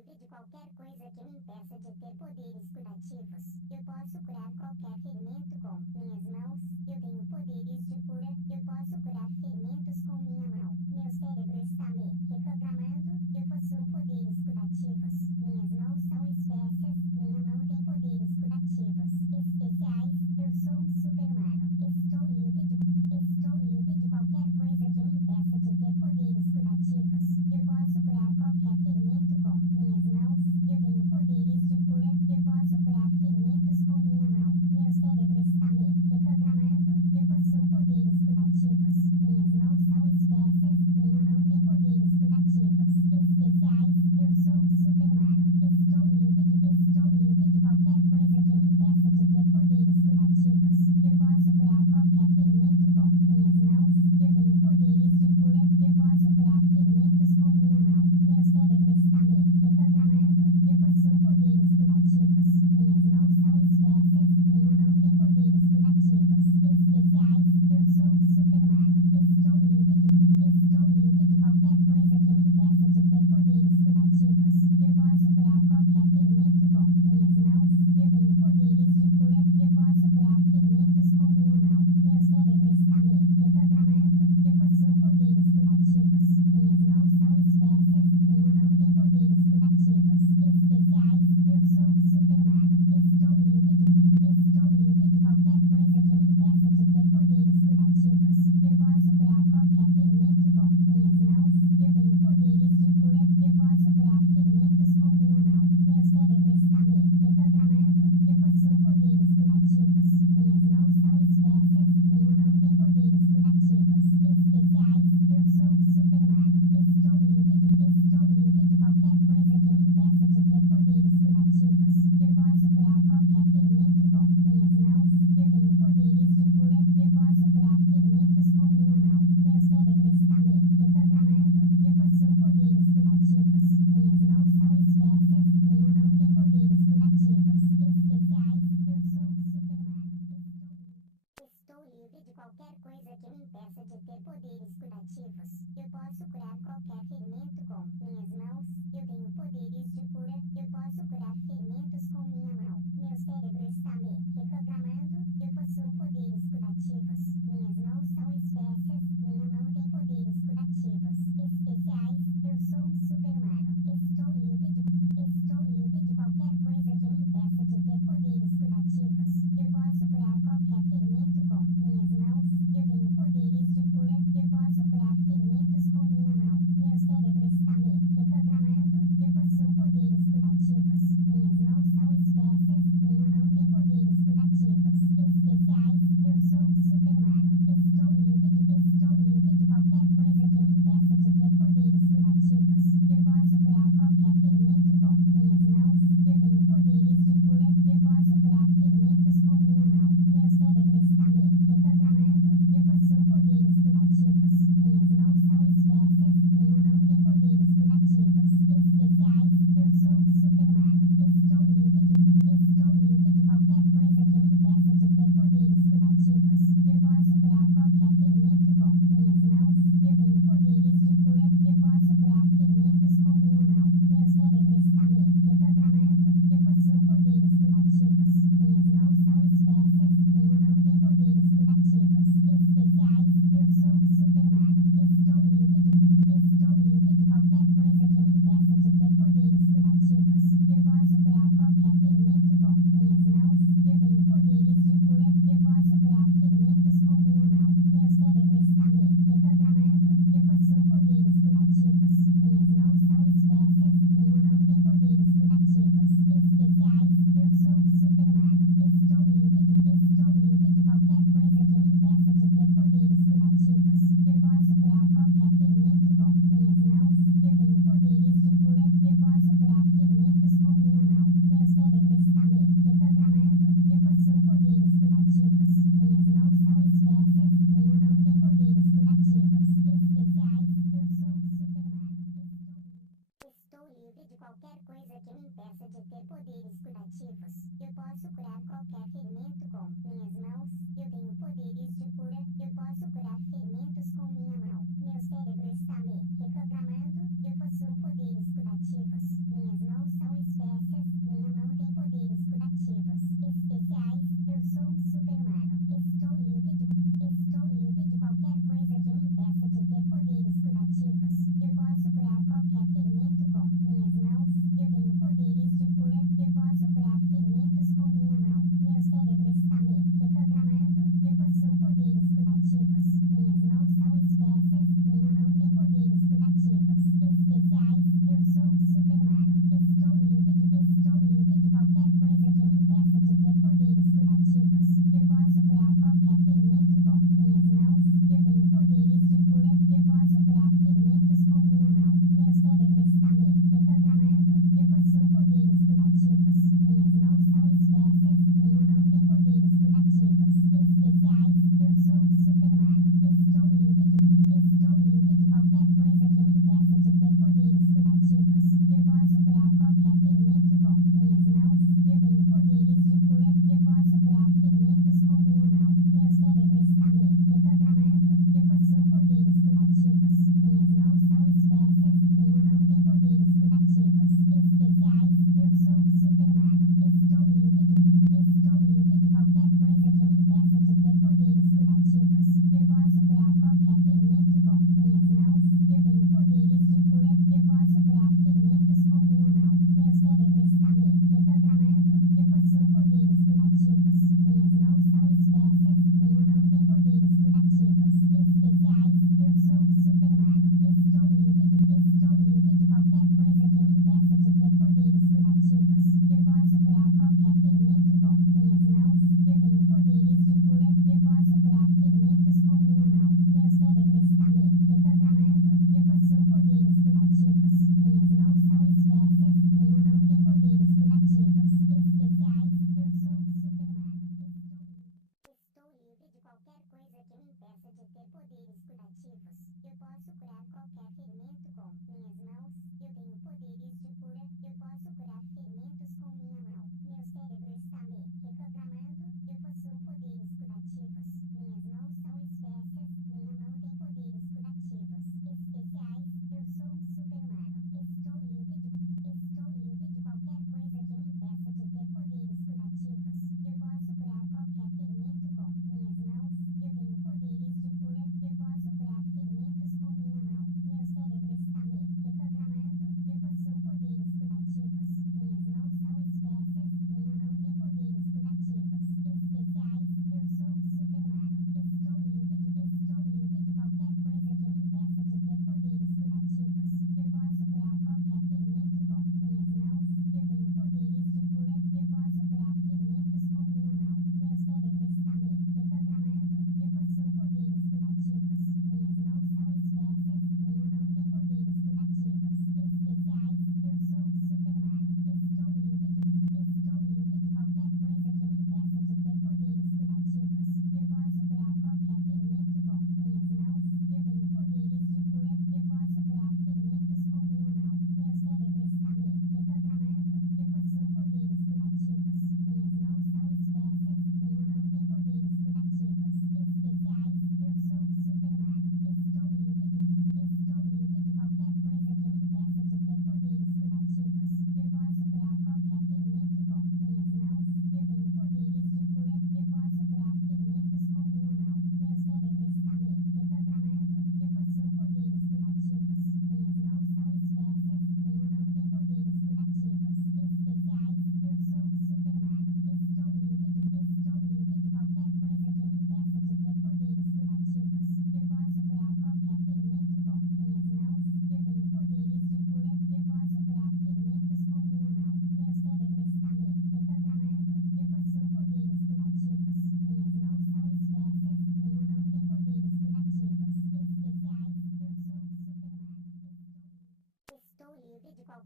livre de qualquer coisa que me impeça de ter poderes curativos. Eu posso curar qualquer ferimento com minhas mãos. Eu tenho poderes de cura. Eu posso curar ferimentos com minha mão. Meu cérebro está me reprogramando. Eu possuo poderes curativos. Minhas mãos são espécies. Minha mão tem poderes curativos especiais. Eu sou um super-humano. Estou livre de qualquer coisa que me impeça de ter poderes curativos. Eu posso curar qualquer ferimento com minhas mãos. Eu tenho poderes de cura. Eu posso curar ferimentos com minha mão. Meu cérebro está me reprogramando. Eu possuo poderes curativos. Minhas mãos são espécies. Minha mão tem poderes curativos especiais. Eu sou um super-humano. Estou livre de qualquer coisa que me impeça de ter poderes curativos. Eu posso curar qualquer ferimento com minhas mãos. Eu tenho poderes de cura. Eu posso curar ferimentos com minha mão. Meu cérebro está me reprogramando. Eu possuo poderes curativos. Minhas mãos são espécies. Minha mão tem poderes curativos especiais. Eu sou um super-humano. Estou livre de qualquer coisa que me impeça de ter poderes curativos. Eu posso curar qualquer ferimento com minhas mãos. Eu tenho poderes de cura. Eu posso curar ferimentos com minha mão. Meu cérebro está me reprogramando. Eu possuo poderes curativos. Minhas mãos são espécies. Minha mão tem poderes curativos especiais. Eu sou um super-humano. Estou livre de qualquer coisa que me impeça de ter poderes curativos. Eu posso curar qualquer ferimento com minhas mãos. Eu tenho poderes de cura. Eu posso curar ferimentos com minha mão. Meu cérebro está me reprogramando. Eu possuo poderes curativos. Minhas mãos são espécies. Minha mão tem poderes curativos especiais. Eu sou um super-humano. Estou livre de qualquer coisa que me impeça de ter poderes curativos. Eu posso curar qualquer ferimento com minhas mãos. Eu tenho poderes de cura. Eu posso curar ferimentos com minha mão. Meu cérebro está me reprogramando. Eu possuo poderes curativos. Minhas mãos são espécies. Minha mão tem poderes curativos especiais. Eu sou um super-humano. Estou livre de qualquer coisa que me impeça de ter poderes curativos. Eu posso curar qualquer ferimento com minhas mãos. Eu tenho poderes de cura. Eu posso curar ferimentos com minha mão. Meu cérebro está me reprogramando. Eu possuo poderes curativos. Minhas mãos são espécies. Minha mão tem poderes curativos especiais. Eu sou um super-humano. Estou livre de qualquer coisa que me impeça de ter poderes curativos. Eu posso curar qualquer ferimento com minhas mãos. Eu tenho poderes de cura. Eu posso curar ferimentos com minha mão. Meu cérebro está me reprogramando. Eu possuo poderes curativos. Minhas mãos são espécies. Minha mão tem poderes curativos especiais. Eu sou um super-humano. Estou livre de qualquer coisa que me impeça de ter poderes curativos. Eu posso curar qualquer ferimento com minhas mãos. Eu tenho poderes de cura. Eu posso curar ferimentos com minha mão. Meu cérebro está me reprogramando. Eu possuo poderes curativos. Minhas mãos são espécies. Minha mão tem poderes curativos especiais. Eu sou um super-humano. Estou livre de qualquer coisa que me impeça de ter poderes curativos. Eu posso curar qualquer ferimento com minhas mãos. Eu tenho poderes de cura. Eu posso curar ferimentos com minha mão. Meu cérebro está me reprogramando. Eu possuo poderes curativos. Minhas mãos são espécies. Minha mão tem poderes curativos especiais. Eu sou um super-humano. Estou livre de qualquer coisa que me impeça de ter poderes curativos. Eu posso curar qualquer ferimento com minhas mãos. Eu tenho poderes de cura. Eu posso curar ferimentos com minha mão. Meu cérebro está me reprogramando. Eu possuo poderes curativos. Minhas mãos são espécies. Minha mão tem poderes curativos especiais. Eu sou um super-humano. Estou livre de qualquer coisa que me impeça de ter poderes curativos. Eu posso curar qualquer ferimento com minhas mãos. Eu tenho poderes de cura. Eu posso curar ferimentos com minha mão. Meu cérebro está me reprogramando. Eu possuo poderes curativos. Minhas mãos são espécies. Minha mão tem poderes curativos especiais. Eu sou um super-humano. Estou livre de qualquer coisa que me impeça de ter poderes curativos. Eu posso curar qualquer ferimento com minhas mãos. Eu tenho poderes de cura. Eu posso curar ferimentos com minha mão. Meu cérebro está me reprogramando. Eu possuo poderes curativos. Minhas mãos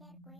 qualquer coisa